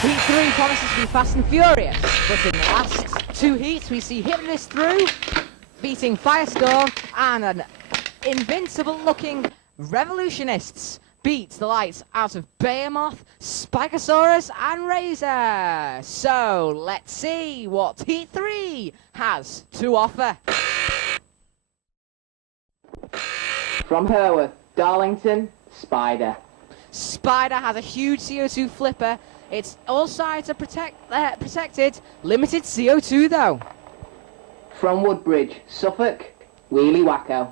Heat 3 promises to be fast and furious, but in the last two heats we see Hypnotist through, beating Firestorm, and an invincible-looking Revolutionists beat the lights out of Behemoth, Spikosaurus, and Razor. So, let's see what Heat 3 has to offer. From Herworth, Darlington, Spider. Spider has a huge CO2 flipper. It's all sides are protected. Limited CO2 though. From Woodbridge, Suffolk, Wheelie Wacko.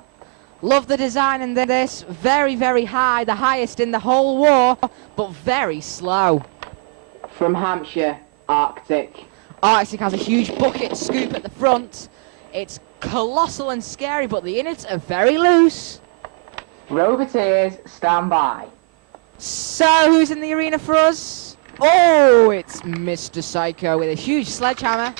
Love the design in this. Very, very high. The highest in the whole war, but very slow. From Hampshire, Arctic. Arctic has a huge bucket scoop at the front. It's colossal and scary, but the innards are very loose. Roboteers, stand by. So, who's in the arena for us? Oh, it's Mr. Psycho with a huge sledgehammer.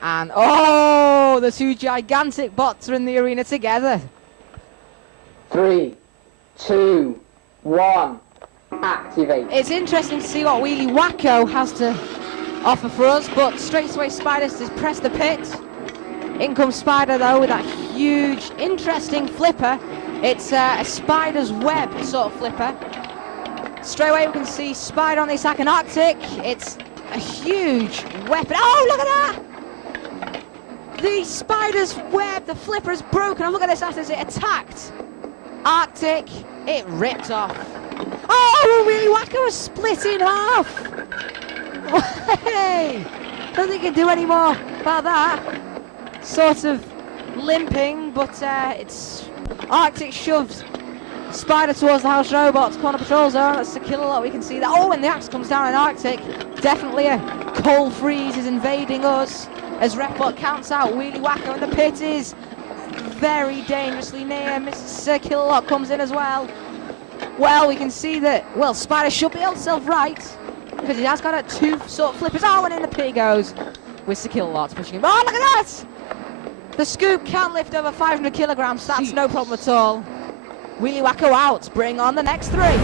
And, oh, the two gigantic bots are in the arena together. 3, 2, 1, activate. It's interesting to see what Wheelie Wacko has to offer for us, but straight away Spider just press the pit. In comes Spider, though, with that huge, interesting flipper. It's a spider's web sort of flipper. Straight away we can see Spider on the attack and Arctic. It's a huge weapon. Oh, look at that! The spider's web, the flipper is broken. And look at this as it attacked Arctic. It ripped off. Oh, Wheelie Wacko was split in half. Hey! Don't think he can do any more about that. Sort of limping, but it's Arctic shoves Spider towards the House Robots corner patrol zone. That's the kill a lot. We can see that. Oh, and the axe comes down in Arctic. Definitely a cold freeze is invading us as Refbot counts out Wheelie Wacko, and the pit is very dangerously near. Mr. Killalot comes in as well. Well, we can see that, well, Spider should be able to self-right because he has got a two sort of flippers. Oh, and in the pit he goes with Sir Killalot pushing him. Oh, look at that! The scoop can lift over 500 kilograms. That's no problem at all. Wheelie Wacko out. Bring on the next three.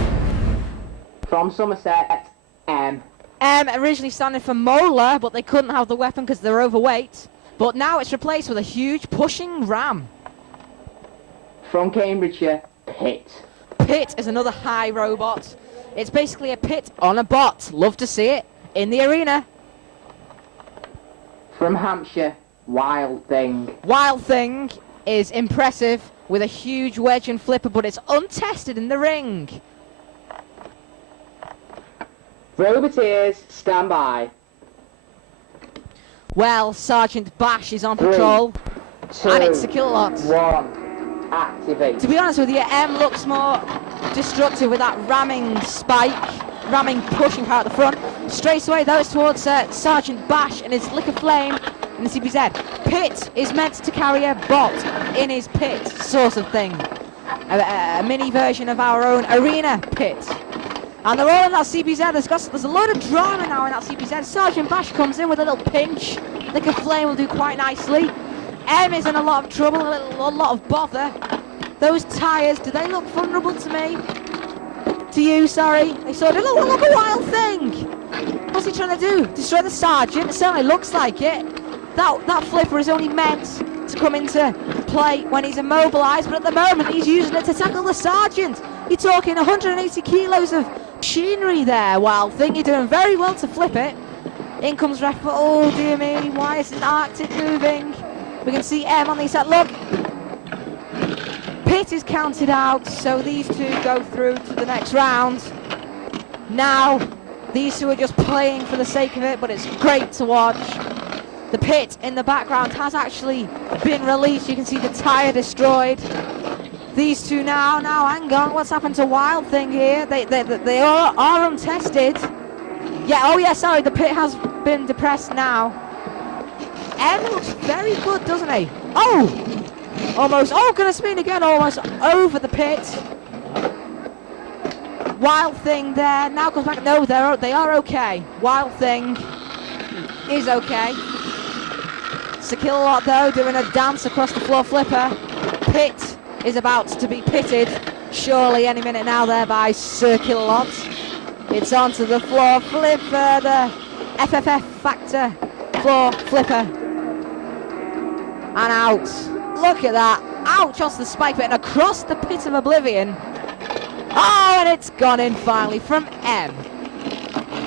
From Somerset, M. Originally standing for Molar, but they couldn't have the weapon because they're overweight. But now it's replaced with a huge pushing ram. From Cambridgeshire, Pit. Pit is another high robot. It's basically a pit on a bot. Love to see it in the arena. From Hampshire, Wild Thing. Wild Thing is impressive with a huge wedge and flipper, but it's untested in the ring. Roboteers, stand by. Well, Sergeant Bash is on patrol. 2, And it's a Killalot. 1, activate. To be honest with you, M looks more destructive with that ramming spike, ramming pushing power at the front. Straight away, though, it's towards Sergeant Bash and his Lick of Flame and the CPZ. Pit is meant to carry a bot in his pit, sort of thing. A mini version of our own arena pit. And they're all in that CPZ. There's a load of drama now in that CPZ. Sergeant Bash comes in with a little pinch. Lick of Flame will do quite nicely. M is in a lot of trouble, a lot of bother. Those tyres, do they look vulnerable to me? To you, sorry. They sort of look like a Wild Thing. What's he trying to do? Destroy the Sergeant? It certainly looks like it. That flipper is only meant to come into play when he's immobilised, but at the moment he's using it to tackle the Sergeant. You're talking 180 kilos of machinery there, Wild Thing. You're doing very well to flip it. In comes Ref, but oh dear me, why isn't Arctic moving? We can see M on the set. Look, Pit is counted out, so these two go through to the next round. Now, these two are just playing for the sake of it, but it's great to watch. The Pit in the background has actually been released. You can see the tyre destroyed. These two now hang on, what's happened to Wild Thing here? They are untested. Yeah, oh yeah, sorry, the Pit has been depressed now. M looks very good, doesn't he? Oh! Almost, oh, gonna spin again, almost over the Pit. Wild Thing there, now comes back. No, they are okay. Wild Thing is okay. Sir Killalot, though, doing a dance across the floor flipper. Pit is about to be pitted, surely any minute now there by Sir Killalot. It's onto the floor flipper, the FFF Factor floor flipper. And out. Look at that. Ouch, off the spike pit and across the pit of oblivion. Oh, and it's gone in finally from M.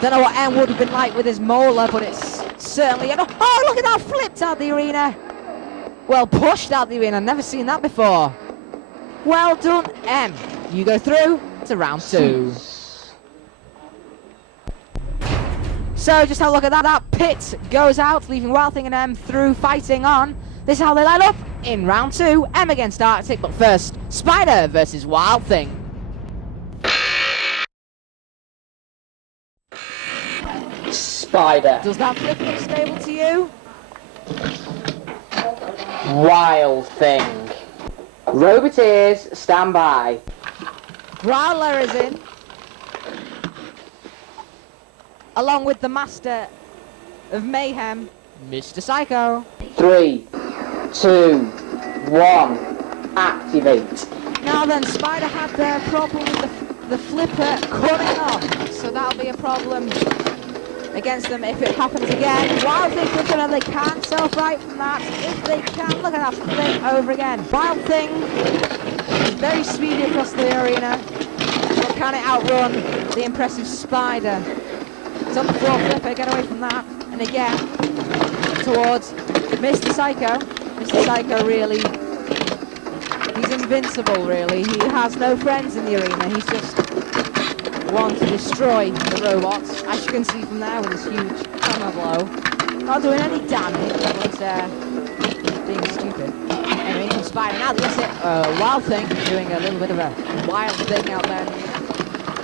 Don't know what M would have been like with his molar, but it's certainly... Oh, look at that, flipped out the arena. Well, pushed out the arena, never seen that before. Well done, M. You go through to round 2. So just have a look at that. That pit goes out, leaving Wild Thing and M through fighting on. This is how they line up in round 2. M against Arctic, but first, Spider versus Wild Thing. Spider. Does that flip look stable to you? Wild Thing. Roboteers, stand by. Growler is in. Along with the master of mayhem, Mr. Psycho. 3, 2, 1, activate. Now then, Spider had the problem with the flipper coming off, so that'll be a problem against them if it happens again. Wild Thing looking at they can't self-right from that. If they can, look at that flip over again. Wild Thing is very speedy across the arena, but can it outrun the impressive Spider? It's on the floor flipper, get away from that. And again, towards Mr. Psycho. Mr. Psycho really, he's invincible really. He has no friends in the arena. He's just one to destroy the robots. As you can see from there with his huge hammer blow. Not doing any damage, but being stupid. Anyway, comes Spider. Now that's it. Wild Thing doing a little bit of a wild thing out there.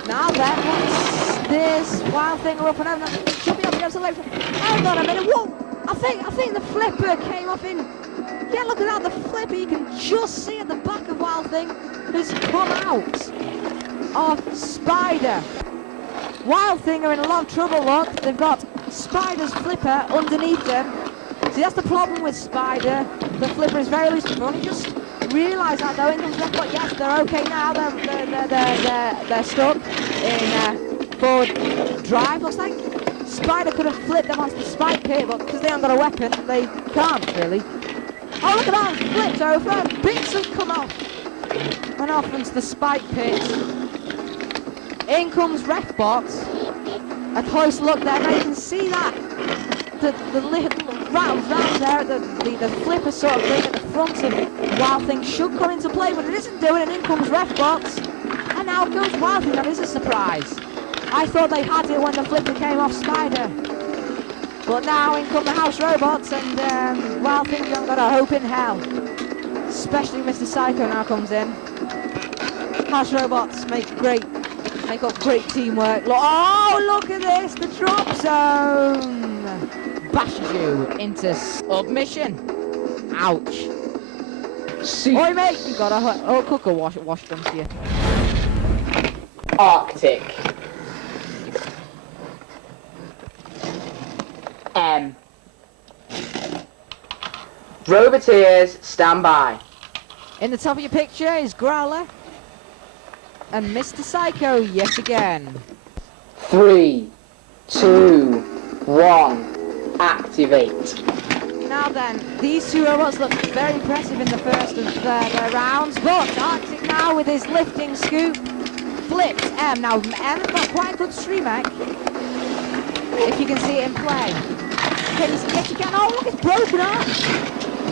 Now then, what's this? Wild Thing are up and over. Should be up against the left. Hang on a minute. Whoa! I think the flipper came off in. Yeah, look at that. The flipper, you can just see at the back of Wild Thing has come out of Spider. Wild Thing are in a lot of trouble, look. They've got Spider's flipper underneath them. See, that's the problem with Spider. The flipper is very loose. We've only just realised that though. In comes left, but yes, they're okay now. They're stuck in forward drive, looks like. Spider could have flipped them onto the spike pit, but because they haven't got a weapon, they can't really. Oh, look at that, flipped over, and bits have come off. Went off into the spike pit. In comes Refbot. A close look there, now you can see that. The little round there, the flipper sort of thing at the front of Wild Thing should come into play, but it isn't doing it. In comes Refbot. And now goes Wild Thing, that is a surprise. I thought they had it when the flipper came off Spider. But now in come the house robots and Wild Thing haven't got a hope in hell. Especially Mr. Psycho now comes in. House robots make up great teamwork. Oh, look at this, the drop zone bashes you into submission. Ouch. Oi mate, you got a cooker wash them to you. Arctic. M. Roboteers, stand by. In the top of your picture is Growler and Mr. Psycho yet again. 3, 2, 1, activate. Now then, these two robots look very impressive in the first of their rounds, but Arctic now with his lifting scoop flips M. Now M's got quite a good stream egg, if you can see it in play. Can you see? Yes, you can. Oh, look, it's broken up.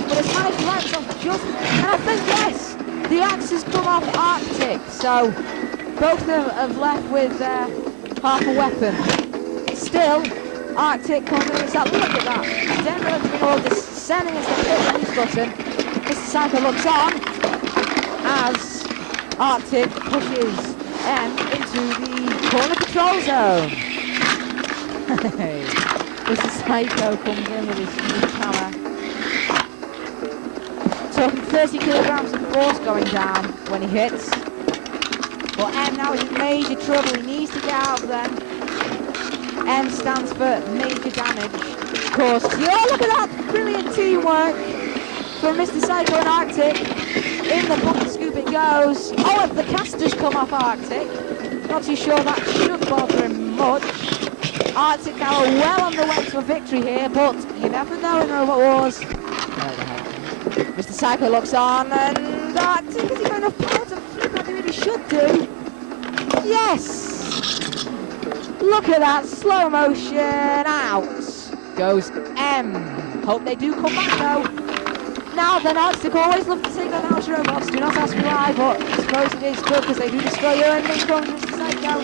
But it's managed to land himself just... And I think, yes, the axe has come off Arctic. So, both of them have left with half a weapon. Still, Arctic comes in and says, look at that. Denver all descending as the hit release button. Mr. Psycho looks on as Arctic pushes M into the corner control zone. Mr. Psycho comes in with his huge hammer. Talking 30 kilograms of force going down when he hits. But M now is in major trouble. He needs to get out of them. M stands for major damage. Of course. Oh, look at that! Brilliant teamwork from Mr. Psycho and Arctic. In the bumper scoop it goes. Oh, and the casters come off Arctic. Not too sure that should bother him much. Arctic now are well on the way to a victory here, but you never know in Robot Wars. Mr. Psycho looks on, and Arctic, has he got enough power to flip like he really should do? Yes! Look at that, slow motion, out goes M. Hope they do come back though. Now then, Arctic always love to take on house robots, do not ask me why, but I suppose it is good because they do destroy you, and in comes Mr. Psycho.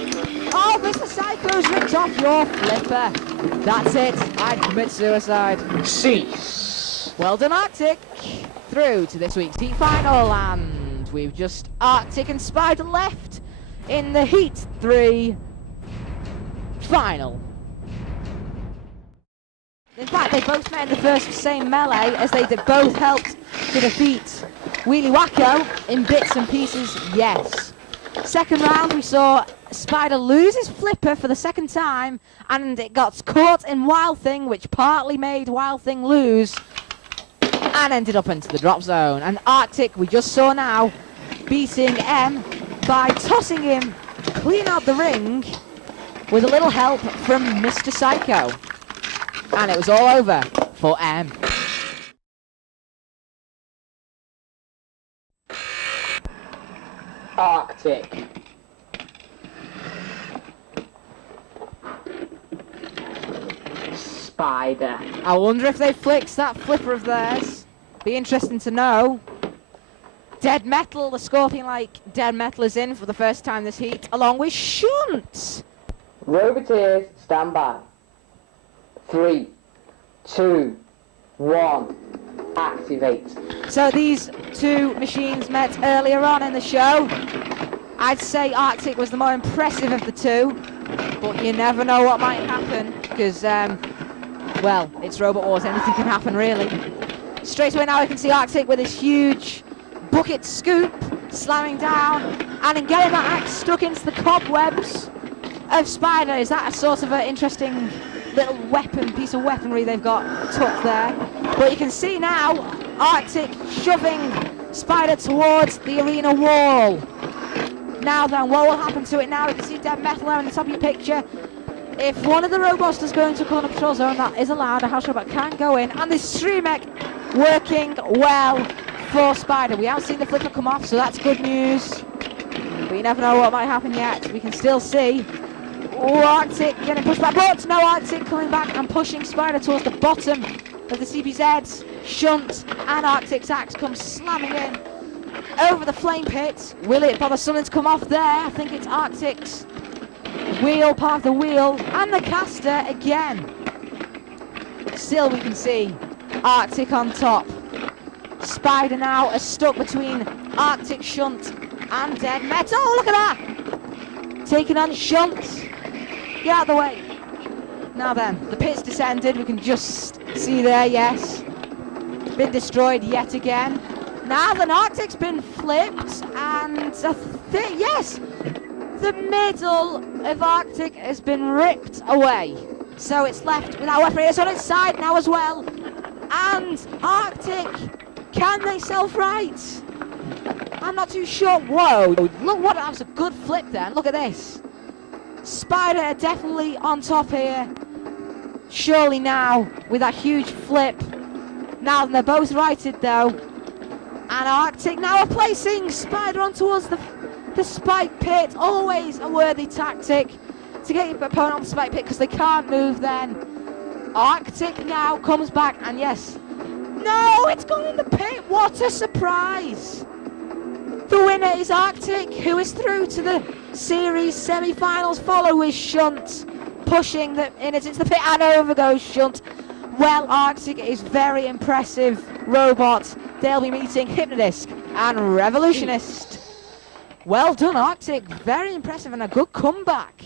Oh, Mr. Psycho's ripped off your flipper. That's it, I'd commit suicide. Cease. Well done, Arctic. Through to this week's heat final, and we've just Arctic and Spider left in the Heat 3 final. In fact, they both met in the first same melee, as they both helped to defeat Wheelie Wacko in bits and pieces, yes. Second round, we saw Spider lose his flipper for the second time, and it got caught in Wild Thing, which partly made Wild Thing lose, and ended up into the drop zone. And Arctic, we just saw now, beating M by tossing him clean out the ring with a little help from Mr. Psycho. And it was all over for M. Arctic. Spider. I wonder if they fixed that flipper of theirs. Be interesting to know. Dead Metal, the Scorpion-like Dead Metal is in for the first time this heat, along with Shunt. Roboteers, stand by. 3, 2, 1, activate. So these two machines met earlier on in the show. I'd say Arctic was the more impressive of the two, but you never know what might happen, because, well, it's Robot Wars, anything can happen really. Straight away now we can see Arctic with his huge bucket scoop, slamming down, and in getting that axe stuck into the cobwebs of Spider. Is that a sort of an interesting little piece of weaponry they've got tucked there? But you can see now Arctic shoving Spider towards the arena wall. Now then, what will happen to it now? You can see Dead Metal there in the top of your picture. If one of the robots does go into a corner patrol zone, that is allowed. A house robot can go in, and this Streamec working well for Spider. We haven't seen the flipper come off, so that's good news. But you never know what might happen yet. We can still see Arctic getting pushed back, but no, Arctic coming back and pushing Spider towards the bottom of the CBZs. Shunt and Arctic's axe comes slamming in over the flame pit. Will it bother something to come off there? I think it's Arctic's wheel, part of the wheel, and the caster again. Still we can see Arctic on top. Spider now is stuck between Arctic, Shunt, and Dead Metal. Oh, look at that! Taking on Shunt. Get out of the way. Now then, the pit's descended. We can just see there, yes. It's been destroyed yet again. Now then, Arctic's been flipped, and yes, the middle of Arctic has been ripped away. So it's left without weaponry. It's on its side now as well. And Arctic, can they self-right? I'm not too sure. Whoa, look, that was a good flip there. Look at this. Spider definitely on top here. Surely now, with that huge flip. Now they're both righted though. And Arctic now are placing Spider on towards the spike pit. Always a worthy tactic to get your opponent on the spike pit because they can't move then. Arctic now comes back, and yes. No, it's gone in the pit. What a surprise. The winner is Arctic, who is through to the series semi-finals. Follow with Shunt pushing into the pit, and over goes Shunt. Well, Arctic is very impressive robot. They'll be meeting Hypnodisc and Revolutionist. Well done, Arctic. Very impressive and a good comeback.